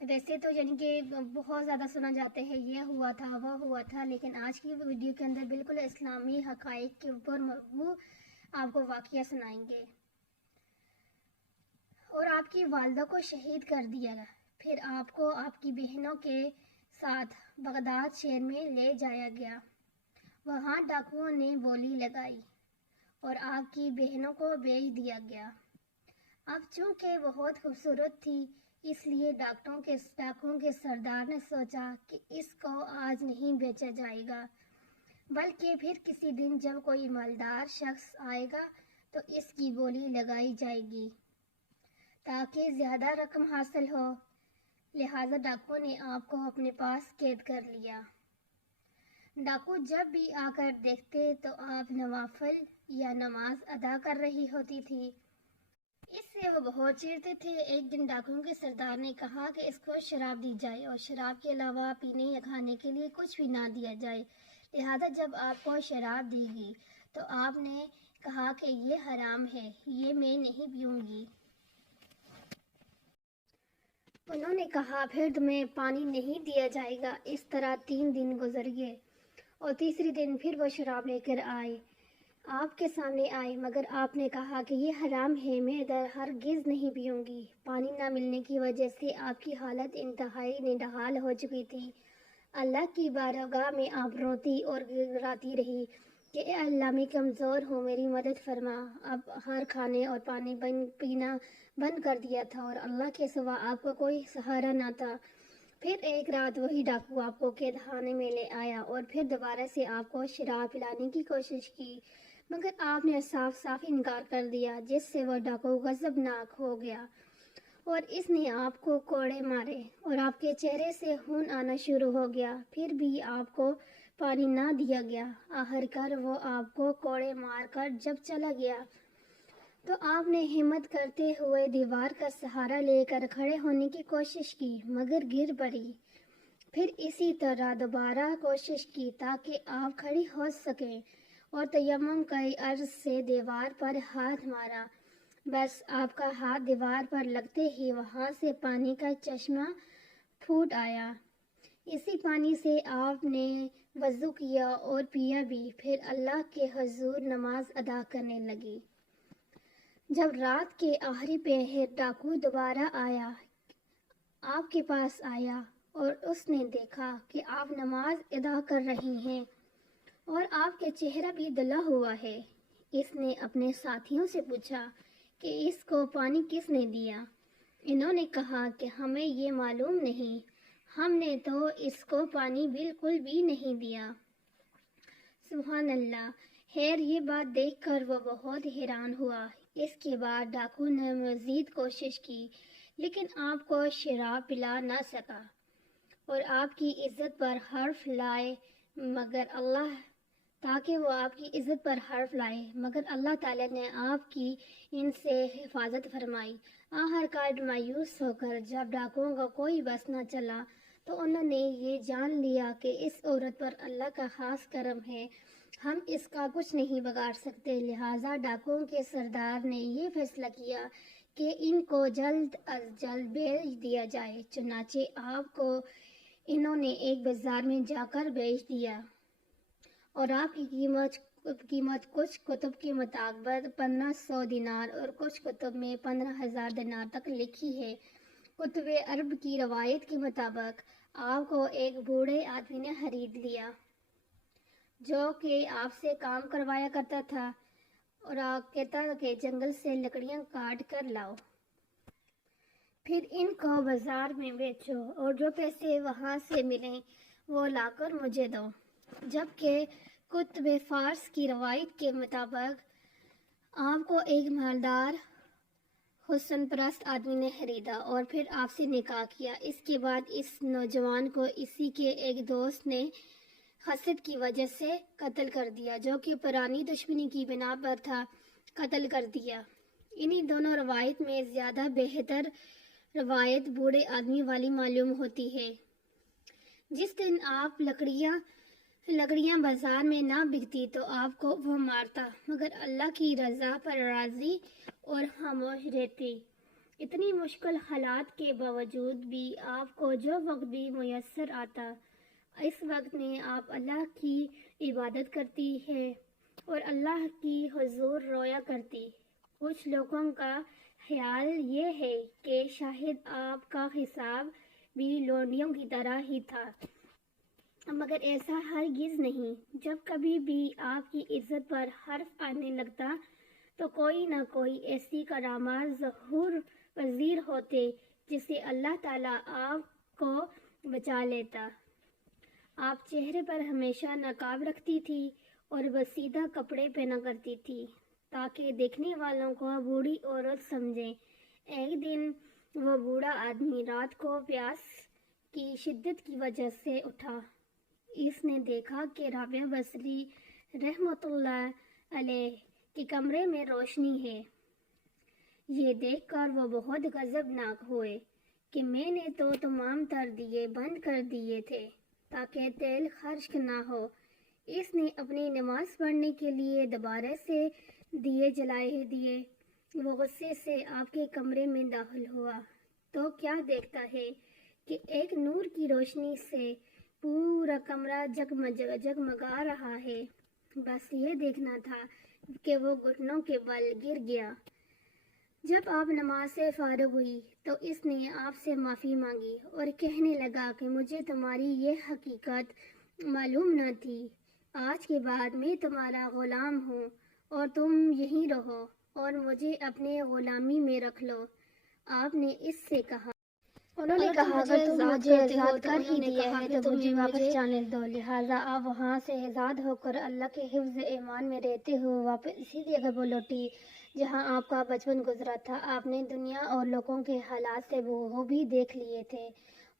ویسے تو یعنی کہ بہت زیادہ سنا جاتے ہیں یہ ہوا تھا وہ ہوا تھا، لیکن آج کی ویڈیو کے اندر بالکل اسلامی حقائق کے اوپر مبنی آپ کو واقعہ سنائیں گے۔ اور آپ کی والدہ کو شہید کر دیا گیا، پھر آپ کو آپ کی بہنوں کے ساتھ بغداد شہر میں لے جایا گیا۔ وہاں ڈاکوؤں نے بولی لگائی اور آپ کی بہنوں کو بیچ دیا گیا۔ اب چونکہ بہت خوبصورت تھی، اس لیے ڈاکوؤں کے سردار نے سوچا کہ اس کو آج نہیں بیچا جائے گا، بلکہ پھر کسی دن جب کوئی مالدار شخص آئے گا تو اس کی بولی لگائی جائے گی تاکہ زیادہ رقم حاصل ہو۔ لہٰذا ڈاکو نے آپ کو اپنے پاس قید کر لیا۔ ڈاکو جب بھی آ کر دیکھتے تو آپ نوافل یا نماز ادا کر رہی ہوتی تھی۔ اس سے وہ بہت چڑھتے تھے۔ ایک دن ڈاکوؤں کے سردار نے کہا کہ اس کو شراب دی جائے اور شراب کے علاوہ پینے یا کھانے کے لیے کچھ بھی نہ دیا جائے۔ لہذا جب آپ کو شراب دی گئی تو آپ نے کہا کہ یہ حرام ہے، یہ میں نہیں پیوں گی۔ انہوں نے کہا پھر تمہیں پانی نہیں دیا جائے گا۔ اس طرح 3 دن گزر گئے اور تیسرے دن پھر وہ شراب لے کر آئے، آپ کے سامنے آئے، مگر آپ نے کہا کہ یہ حرام ہے، میں ہرگز نہیں پیوں گی۔ پانی نہ ملنے کی وجہ سے آپ کی حالت انتہائی نڈھال ہو چکی تھی۔ اللہ کی بارگاہ میں آپ روتی اور گڑگڑاتی رہی کہ اے اللہ، میں کمزور ہوں، میری مدد فرما۔ اب ہر کھانے اور پانی پینا بند کر دیا تھا اور اللہ کے سوا آپ کو کوئی سہارا نہ تھا۔ پھر ایک رات وہی ڈاکو آپ کو قید خانے میں لے آیا اور پھر دوبارہ سے آپ کو شراب پلانے کی کوشش کی، مگر آپ نے صاف صاف انکار کر دیا، جس سے وہ ڈاکو غضبناک ہو گیا اور اس نے آپ کو کوڑے مارے اور آپ کے چہرے سے خون آنا شروع ہو گیا۔ پھر بھی آپ کو پانی نہ دیا گیا۔ آخرکار وہ آپ کو کوڑے مار کر جب چلا گیا تو آپ نے ہمت کرتے ہوئے دیوار کا سہارا لے کر کھڑے ہونے کی کوشش کی، مگر گر پڑی۔ پھر اسی طرح دوبارہ کوشش کی تاکہ آپ کھڑی ہو سکیں اور تیمم کے عرض سے دیوار پر ہاتھ مارا۔ بس آپ کا ہاتھ دیوار پر لگتے ہی وہاں سے پانی کا چشمہ پھوٹ آیا۔ اسی پانی سے آپ نے وضو کیا اور پیا بھی، پھر اللہ کے حضور نماز ادا کرنے لگی۔ جب رات کے آخری پہر ڈاکو دوبارہ آیا، آپ کے پاس آیا اور اس نے دیکھا کہ آپ نماز ادا کر رہی ہیں اور آپ کے چہرہ بھی دھلا ہوا ہے۔ اس نے اپنے ساتھیوں سے پوچھا کہ اس کو پانی کس نے دیا؟ انہوں نے کہا کہ ہمیں یہ معلوم نہیں، ہم نے تو اس کو پانی بالکل بھی نہیں دیا۔ سبحان اللہ! خیر، یہ بات دیکھ کر وہ بہت حیران ہوا۔ اس کے بعد ڈاکو نے مزید کوشش کی، لیکن آپ کو شراب پلا نہ سکا اور آپ کی عزت پر حرف لائے، مگر اللہ تعالیٰ نے آپ کی ان سے حفاظت فرمائی۔ آخرکار مایوس ہو کر جب ڈاکوؤں کو کوئی بس نہ چلا تو انہوں نے یہ جان لیا کہ اس عورت پر اللہ کا خاص کرم ہے، ہم اس کا کچھ نہیں بگاڑ سکتے۔ لہٰذا ڈاکوؤں کے سردار نے یہ فیصلہ کیا کہ ان کو جلد از جلد بیچ دیا جائے۔ چنانچہ آپ کو انہوں نے ایک بازار میں جا کر بیچ دیا اور آپ کی قیمت کچھ کتب کے مطابق 1500 دینار اور کچھ کتب میں 15,000 دینار تک لکھی ہے۔ کتب عرب کی روایت کے مطابق آپ کو ایک بوڑھے آدمی نے خرید لیا جو کہ آپ سے کام کروایا کرتا تھا اور آپ کہتا کہ جنگل سے لکڑیاں کاٹ کر لاؤ، پھر ان کو بازار میں بیچو اور جو پیسے وہاں سے ملیں وہ لا کر مجھے دو۔ جبکہ کتب فارس کی روایت کے مطابق آپ کو ایک مالدار حسن پرست آدمی نے خریدا اور پھر آپ سے نکاح کیا۔ اس کے بعد اس نوجوان کو اسی کے ایک دوست نے حسد کی وجہ سے قتل کر دیا، جو کہ پرانی دشمنی کی بنا پر تھا، قتل کر دیا۔ انہی دونوں روایت میں زیادہ بہتر روایت بوڑھے آدمی والی معلوم ہوتی ہے۔ جس دن آپ لکڑیاں بازار میں نہ بکتی تو آپ کو وہ مارتا، مگر اللہ کی رضا پر راضی اور خاموش رہتی۔ اتنی مشکل حالات کے باوجود بھی آپ کو جو وقت بھی میسر آتا، اس وقت میں آپ اللہ کی عبادت کرتی ہے اور اللہ کی حضور رویا کرتی۔ کچھ لوگوں کا خیال یہ ہے کہ شاید آپ کا حساب بھی لونڈیوں کی طرح ہی تھا، مگر ایسا ہرگز نہیں۔ جب کبھی بھی آپ کی عزت پر حرف آنے لگتا تو کوئی نہ کوئی ایسی کرامات ظہور پذیر ہوتے جس سے اللہ تعالیٰ آپ کو بچا لیتا۔ آپ چہرے پر ہمیشہ نقاب رکھتی تھی اور بسیدہ کپڑے پہنا کرتی تھی تاکہ دیکھنے والوں کو بوڑھی عورت سمجھیں۔ ایک دن وہ بوڑھا آدمی رات کو پیاس کی شدت کی وجہ سے اٹھا۔ اس نے دیکھا کہ رابعہ بصری رحمۃ اللہ علیہ کے کمرے میں روشنی ہے۔ یہ دیکھ کر وہ بہت غضبناک ہوئے کہ میں نے تو تمام تر دیے بند کر دیے تھے تاکہ تیل خرچ نہ ہو۔ اس نے اپنی نماز پڑھنے کے لیے دوبارہ سے دیے جلائے دیے۔ وہ غصے سے آپ کے کمرے میں داخل ہوا تو کیا دیکھتا ہے کہ ایک نور کی روشنی سے پورا کمرہ جگمگا رہا ہے۔ بس یہ دیکھنا تھا کہ وہ گھٹنوں کے بل گر گیا۔ جب آپ نماز سے فارغ ہوئی تو اس نے آپ سے معافی مانگی اور کہنے لگا کہ مجھے تمہاری یہ حقیقت معلوم نہ تھی۔ آج کے بعد میں تمہارا غلام ہوں اور تم یہیں رہو اور مجھے اپنے غلامی میں رکھ لو۔ آپ نے اس سے کہا، انہوں نے کہا اگر تم مجھے آزاد کر ہی دیا ہے تو مجھے واپس جانے دو۔ لہٰذا آپ وہاں سے آزاد ہو کر اللہ کے حفظ ایمان میں رہتے ہوئے واپس اسی جگہ پر لوٹی جہاں آپ کا بچپن گزرا تھا۔ آپ نے دنیا اور لوگوں کے حالات سے وہ بھی دیکھ لیے تھے۔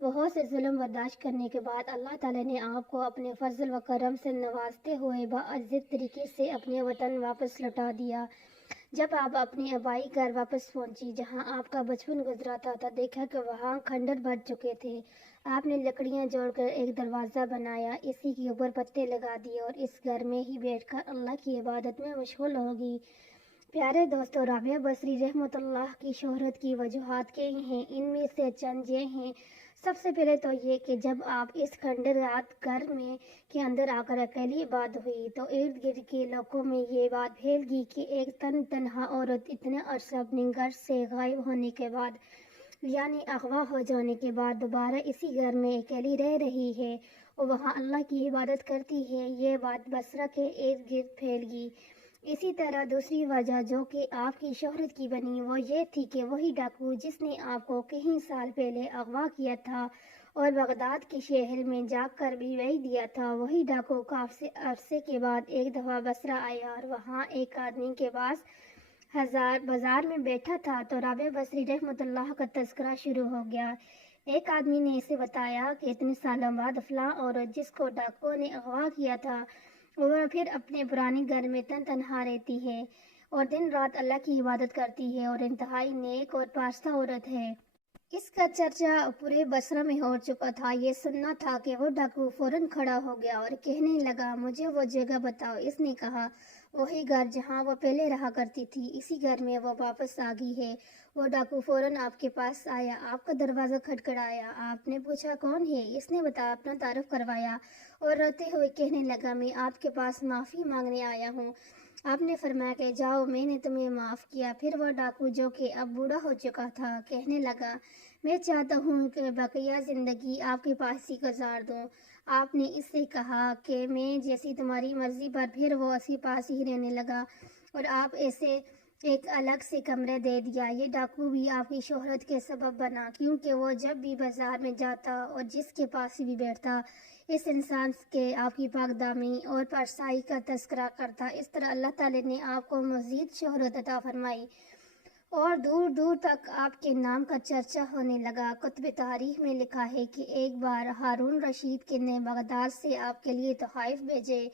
بہت سے ظلم برداشت کرنے کے بعد اللہ تعالیٰ نے آپ کو اپنے فضل و کرم سے نوازتے ہوئے باعزت طریقے سے اپنے وطن واپس لوٹا دیا۔ جب آپ اپنے آبائی گھر واپس پہنچی جہاں آپ کا بچپن گزرا تھا تو دیکھا کہ وہاں کھنڈر بھر چکے تھے۔ آپ نے لکڑیاں جوڑ کر ایک دروازہ بنایا، اسی کے اوپر پتے لگا دیے اور اس گھر میں ہی بیٹھ کر اللہ کی عبادت میں مشغول ہوگی۔ پیارے دوستو، رابعہ بصری رحمۃ اللہ کی شہرت کی وجوہات کئی ہیں۔ ان میں سے چند یہ ہیں۔ سب سے پہلے تو یہ کہ جب آپ اس کھنڈرات گھر میں کے اندر آ کر اکیلی عبادت ہوئی تو ارد گرد کے لوگوں میں یہ بات پھیل گئی کہ ایک تنہا عورت اتنے عرصہ اپنے گھر سے غائب ہونے کے بعد، یعنی اغوا ہو جانے کے بعد دوبارہ اسی گھر میں اکیلی رہ رہی ہے اور وہاں اللہ کی عبادت کرتی ہے۔ یہ بات بصرہ کے ارد گرد پھیل گئی۔ اسی طرح دوسری وجہ جو کہ آپ کی شہرت کی بنی وہ یہ تھی کہ وہی ڈاکو جس نے آپ کو کئی سال پہلے اغوا کیا تھا اور بغداد کے شہر میں جا کر بھیج دیا تھا، وہی ڈاکو کافی عرصے کے بعد ایک دفعہ بصرہ آیا اور وہاں ایک آدمی کے پاس بازار میں بیٹھا تھا تو رابعہ بصری رحمۃ اللہ کا تذکرہ شروع ہو گیا۔ ایک آدمی نے اسے بتایا کہ اتنے سالوں بعد فلاں عورت جس کو ڈاکو نے اغوا کیا تھا وہ پھر اپنے پرانے گھر میں تنہا رہتی ہے اور دن رات اللہ کی عبادت کرتی ہے اور انتہائی نیک اور پاکیزہ عورت ہے۔ اس کا چرچا پورے بصرہ میں ہو چکا تھا۔ یہ سننا تھا کہ وہ ڈاکو فوراً کھڑا ہو گیا اور کہنے لگا، مجھے وہ جگہ بتاؤ۔ اس نے کہا، وہی گھر جہاں وہ پہلے رہا کرتی تھی، اسی گھر میں وہ واپس آ گئی ہے۔ وہ ڈاکو فوراً آپ کے پاس آیا، آپ کا دروازہ کھٹکھٹایا۔ آپ نے پوچھا کون ہے؟ اس نے اپنا تعارف کروایا اور روتے ہوئے کہنے لگا، میں آپ کے پاس معافی مانگنے آیا ہوں۔ آپ نے فرمایا کہ جاؤ، میں نے تمہیں معاف کیا۔ پھر وہ ڈاکو جو کہ اب بوڑھا ہو چکا تھا کہنے لگا، میں چاہتا ہوں کہ بقیہ زندگی آپ کے پاس ہی گزار دوں۔ آپ نے اس سے کہا کہ میں جیسی تمہاری مرضی پر۔ پھر وہ اسی پاس ہی رہنے لگا اور آپ اسے ایک الگ سے کمرے دے دیا۔ یہ ڈاکو بھی آپ کی شہرت کے سبب بنا کیونکہ وہ جب بھی بازار میں جاتا اور جس کے پاس بھی بیٹھتا اس انسان کے آپ کی پاک دامنی اور پرسائی کا تذکرہ کرتا۔ اس طرح اللہ تعالی نے آپ کو مزید شہرت عطا فرمائی اور دور دور تک آپ کے نام کا چرچا ہونے لگا۔ کتب تاریخ میں لکھا ہے کہ ایک بار ہارون رشید نے بغداد سے آپ کے لیے تحائف بھیجے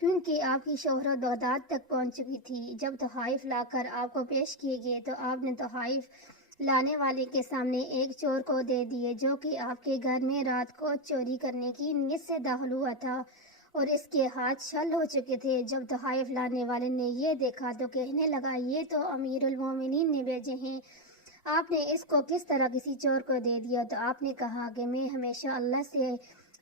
کیونکہ آپ کی شہرت بغداد تک پہنچ چکی تھی۔ جب تحائف لا کر آپ کو پیش کیے گئے تو آپ نے تحائف لانے والے کے سامنے ایک چور کو دے دیے جو کہ آپ کے گھر میں رات کو چوری کرنے کی نیت سے داخل ہوا تھا اور اس کے ہاتھ چھل ہو چکے تھے۔ جب تحائف لانے والے نے یہ دیکھا تو کہنے لگا، یہ تو امیر المومنین نے بھیجے ہیں۔ آپ نے اس کو کس طرح کسی چور کو دے دیا؟ تو آپ نے کہا کہ میں ہمیشہ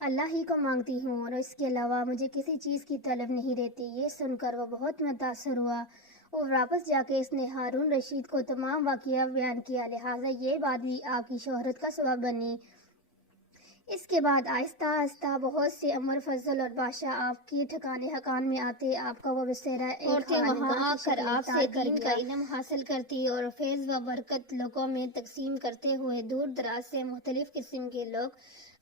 اللہ ہی کو مانگتی ہوں اور اس کے علاوہ مجھے کسی چیز کی طلب نہیں رہتی۔ یہ سن کر وہ بہت متاثر ہوا اور واپس جا کے اس نے ہارون رشید کو تمام واقعہ بیان کیا، لہٰذا یہ بات بھی آپ کی شہرت کا سبب بنی۔ اس کے بعد آہستہ آہستہ بہت سے عمر فضل اور بادشاہ آپ کی ٹھکانے حکام میں آتے، آپ کا وہ بسیرا عورتیں وہاں آ کر آپ سے دین کا علم حاصل کرتی اور فیض و برکت لوگوں میں تقسیم کرتے ہوئے دور دراز سے مختلف قسم کے لوگ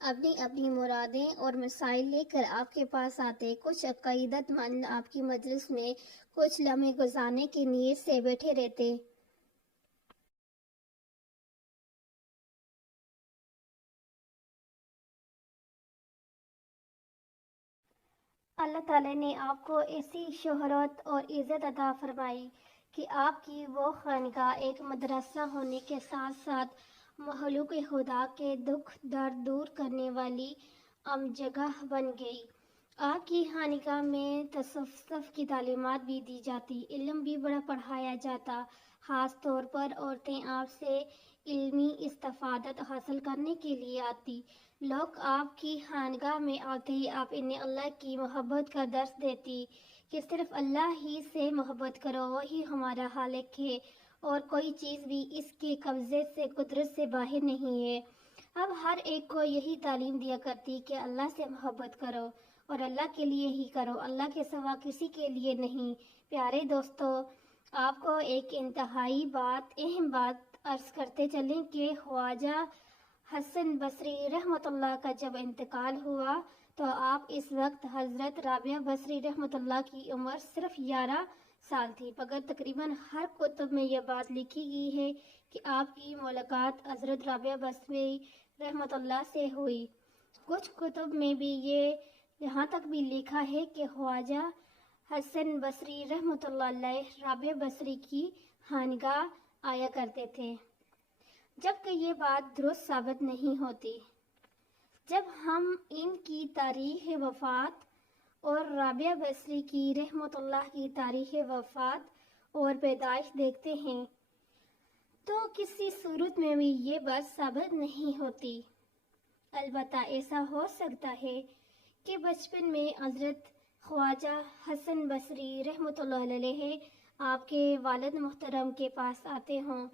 اپنی اپنی مرادیں اور مسائل لے کر آپ کے پاس آتے۔ کچھ عقیدت مند آپ کی مجلس میں کچھ لمحے گزارنے کی نیت سے بیٹھے رہتے۔ اللہ تعالیٰ نے آپ کو ایسی شہرت اور عزت عطا فرمائی کہ آپ کی وہ خانقاہ ایک مدرسہ ہونے کے ساتھ ساتھ مخلوق خدا کے دکھ درد دور کرنے والی جگہ بن گئی۔ آپ کی خانقاہ میں تصوف کی تعلیمات بھی دی جاتی، علم بھی بڑا پڑھایا جاتا۔ خاص طور پر عورتیں آپ سے علمی استفادت حاصل کرنے کے لیے آتی۔ لوگ آپ کی خانقاہ میں آتے ہی آپ انہیں اللہ کی محبت کا درس دیتی کہ صرف اللہ ہی سے محبت کرو، وہی ہمارا خالق ہے اور کوئی چیز بھی اس کے قبضے سے قدرت سے باہر نہیں ہے۔ اب ہر ایک کو یہی تعلیم دیا کرتی کہ اللہ سے محبت کرو اور اللہ کے لیے ہی کرو، اللہ کے سوا کسی کے لیے نہیں۔ پیارے دوستو، آپ کو ایک انتہائی اہم بات عرض کرتے چلیں کہ خواجہ حسن بصری رحمۃ اللہ کا جب انتقال ہوا تو آپ اس وقت حضرت رابعہ بصری رحمۃ اللہ کی عمر صرف 11 سال تھی، مگر تقریباً ہر کتب میں یہ بات لکھی گئی ہے کہ آپ کی ملاقات حضرت رابعہ بصری رحمۃ اللہ سے ہوئی۔ کچھ کتب میں بھی یہاں تک بھی لکھا ہے کہ خواجہ حسن بصری رحمۃ اللہ علیہ رابعہ بصری کی خانقاہ آیا کرتے تھے، جبکہ یہ بات درست ثابت نہیں ہوتی۔ جب ہم ان کی تاریخ وفات اور رابعہ بصری کی رحمۃ اللہ کی تاریخ وفات اور پیدائش دیکھتے ہیں تو کسی صورت میں بھی یہ بات ثابت نہیں ہوتی۔ البتہ ایسا ہو سکتا ہے کہ بچپن میں حضرت خواجہ حسن بصری رحمۃ اللہ علیہ آپ کے والد محترم کے پاس آتے ہوں،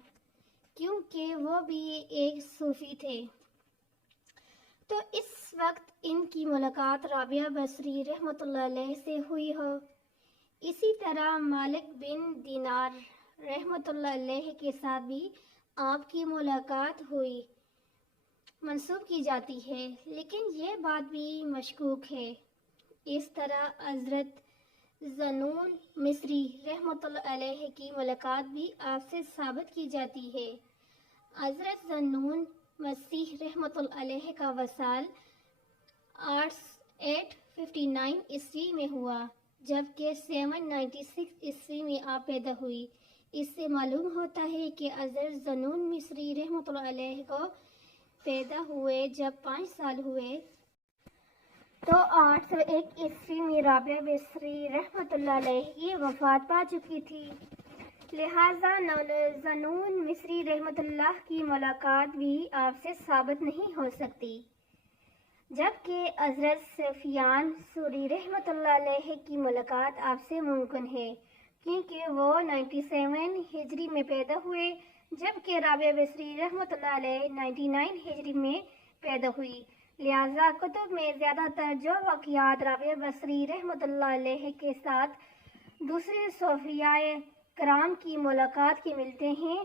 کیونکہ وہ بھی ایک صوفی تھے، تو اس وقت ان کی ملاقات رابعہ بصری رحمۃ اللہ علیہ سے ہوئی ہو۔ اسی طرح مالک بن دینار رحمۃ اللہ علیہ کے ساتھ بھی آپ کی ملاقات ہوئی منسوب کی جاتی ہے، لیکن یہ بات بھی مشکوک ہے۔ اس طرح حضرت ذنون مصری رحمۃ اللہ علیہ کی ملاقات بھی آپ سے ثابت کی جاتی ہے۔ حضرت ذنون مسیح رحمۃ اللہ علیہ کا وصال 859 عیسوی میں ہوا، جبکہ 796 عیسوی میں آپ پیدا ہوئی۔ اس سے معلوم ہوتا ہے کہ حضرت ذنون مصری رحمۃ اللہ علیہ کو پیدا ہوئے جب 5 سال ہوئے تو 801 عیسوی میں رابعہ بصری رحمۃ اللہ علیہ کی وفات پا چکی تھی، لہٰذا ذنون مصری رحمۃ اللہ کی ملاقات بھی آپ سے ثابت نہیں ہو سکتی، جبکہ حضرت سفیان ثوری رحمۃ اللہ علیہ کی ملاقات آپ سے ممکن ہے، کیونکہ وہ 97 ہجری میں پیدا ہوئے، جبکہ رابعہ بصری رحمۃ اللہ علیہ 99 ہجری میں پیدا ہوئی۔ لہٰذا کتب میں زیادہ تر جو واقعات رابعہ بصری رحمۃ اللہ علیہ کے ساتھ دوسرے صوفیاء کرام کی ملاقات کے ملتے ہیں،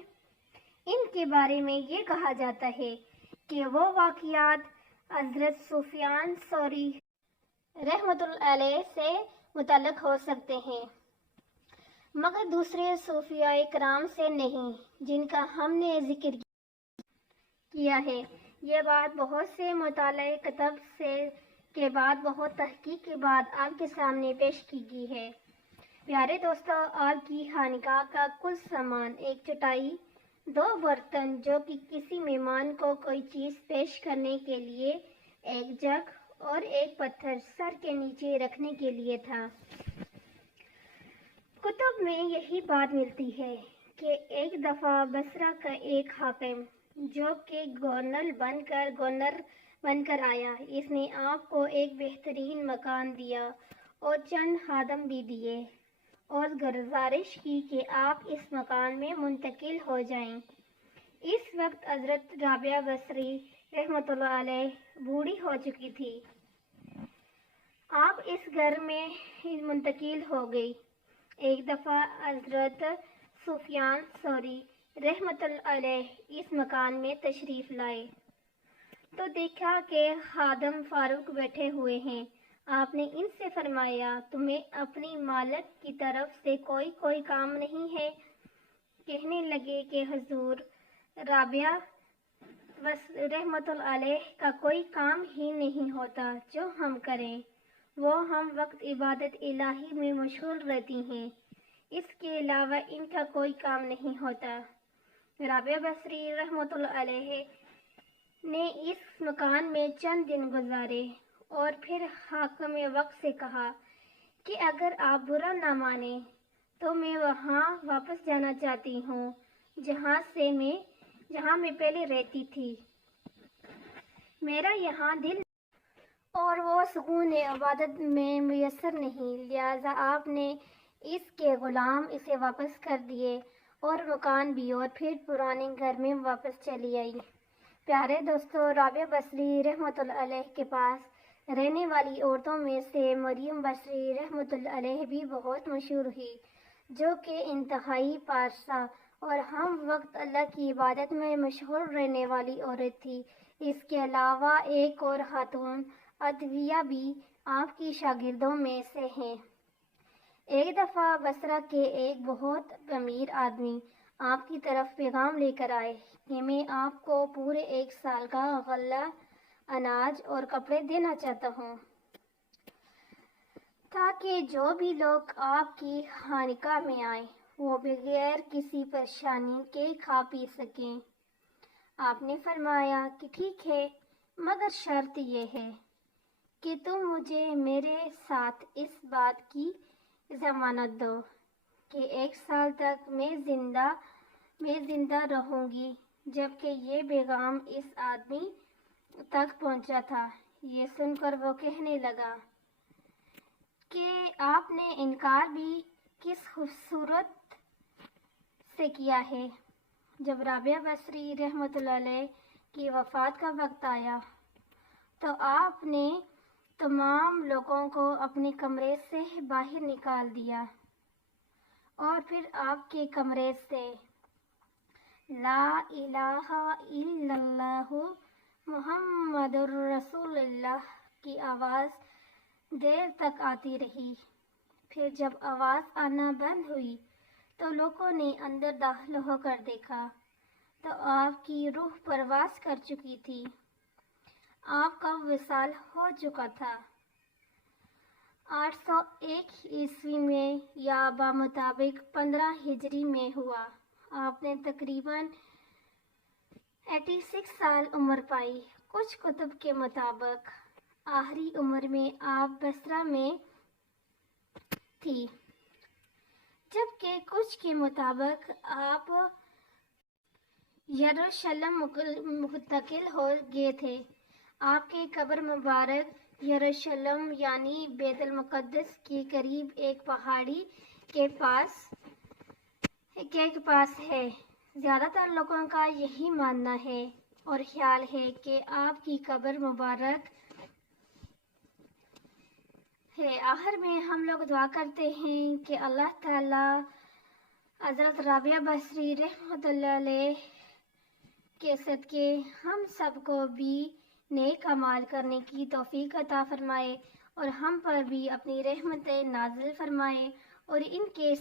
ان کے بارے میں یہ کہا جاتا ہے کہ وہ واقعات حضرت سفیان ثوری رحمۃ اللہ علیہ سے متعلق ہو سکتے ہیں، مگر دوسرے صوفیاء کرام سے نہیں، جن کا ہم نے ذکر کیا ہے۔ یہ بات بہت سے مطالعہ کتب کے بعد بہت تحقیق کے بعد آپ کے سامنے پیش کی گئی ہے۔ پیارے دوستو، آپ کی خانقاہ کا کل سامان، ایک چٹائی، 2 برتن جو کہ کسی مہمان کو کوئی چیز پیش کرنے کے لیے، ایک جگ اور ایک پتھر سر کے نیچے رکھنے کے لیے تھا۔ کتب میں یہی بات ملتی ہے کہ ایک دفعہ بصرہ کا ایک حاکم جو کہ گورنر بن کر آیا، اس نے آپ کو ایک بہترین مکان دیا اور چند خادم بھی دیے اور گزارش کی کہ آپ اس مکان میں منتقل ہو جائیں۔ اس وقت حضرت رابعہ بصری رحمۃ اللہ علیہ بوڑھی ہو چکی تھی۔ آپ اس گھر میں منتقل ہو گئی۔ ایک دفعہ حضرت سفیان ثوری رحمۃ اللہ علیہ اس مکان میں تشریف لائے تو دیکھا کہ خادم فاروق بیٹھے ہوئے ہیں۔ آپ نے ان سے فرمایا، تمہیں اپنی مالک کی طرف سے کوئی کام نہیں ہے؟ کہنے لگے کہ حضور، رابعہ رحمۃ اللہ علیہ کا کوئی کام ہی نہیں ہوتا جو ہم کریں، وہ ہم وقت عبادت الہی میں مشغول رہتی ہیں، اس کے علاوہ ان کا کوئی کام نہیں ہوتا۔ رابعہ بصری رحمۃ اللہ علیہ نے اس مکان میں چند دن گزارے اور پھر حاکم وقت سے کہا کہ اگر آپ برا نہ مانیں تو میں وہاں واپس جانا چاہتی ہوں جہاں میں پہلے رہتی تھی۔ میرا یہاں دل اور وہ سکون عبادت میں میسر نہیں، لہذا آپ نے اس کے غلام اسے واپس کر دیے اور مکان بھی، اور پھر پرانے گھر میں واپس چلی آئی۔ پیارے دوستو، رابعہ بصری رحمۃ اللہ علیہ کے پاس رہنے والی عورتوں میں سے مریم بصری رحمۃ اللہ علیہ بھی بہت مشہور ہوئی، جو کہ انتہائی پارسا اور ہم وقت اللہ کی عبادت میں مشغول رہنے والی عورت تھی۔ اس کے علاوہ ایک اور خاتون عطیہ بھی آپ کی شاگردوں میں سے ہیں۔ ایک دفعہ بصرہ کے ایک بہت امیر آدمی آپ کی طرف پیغام لے کر آئے کہ میں آپ کو پورے 1 سال کا غلہ اناج اور کپڑے دینا چاہتا ہوں، تاکہ جو بھی لوگ آپ کی خانقاہ میں آئیں وہ بغیر کسی پریشانی کے کھا پی سکیں۔ آپ نے فرمایا کہ ٹھیک ہے، مگر شرط یہ ہے کہ تم مجھے میرے ساتھ اس بات کی ضمانت دو کہ 1 سال تک میں زندہ رہوں گی۔ جبکہ یہ پیغام اس آدمی تک پہنچا تھا، یہ سن کر وہ کہنے لگا کہ آپ نے انکار بھی کس خوبصورت سے کیا ہے۔ جب رابعہ بصری رحمۃ اللہ علیہ کی وفات کا وقت آیا تو آپ نے تمام لوگوں کو اپنے کمرے سے باہر نکال دیا اور پھر آپ کے کمرے سے لا الہ الا اللہ محمد رسول اللہ کی آواز دیر تک آتی رہی۔ پھر جب آواز آنا بند ہوئی تو لوگوں نے اندر داخل ہو کر دیکھا تو آپ کی روح پرواز کر چکی تھی، آپ کا وصال ہو چکا تھا۔ 801 عیسوی میں یا بمطابق 15 ہجری میں ہوا۔ آپ نے تقریباً 86 سال عمر پائی۔ کچھ کتب کے مطابق آخری عمر میں آپ بصرہ میں تھی، جبکہ کچھ کے مطابق آپ یروشلم منتقل ہو گئے تھے۔ آپ کی قبر مبارک یروشلم یعنی بیت المقدس کے قریب ایک پہاڑی کے پاس ہے۔ زیادہ تر لوگوں کا یہی ماننا ہے اور خیال ہے کہ آپ کی قبر مبارک ہے۔ آخر میں ہم لوگ دعا کرتے ہیں کہ اللہ تعالی حضرت رابعہ بصری رحمۃ اللہ علیہ کے صدقے ہم سب کو بھی نیک اعمال کرنے کی توفیق عطا فرمائے اور ہم پر بھی اپنی رحمتیں نازل فرمائے اور ان کے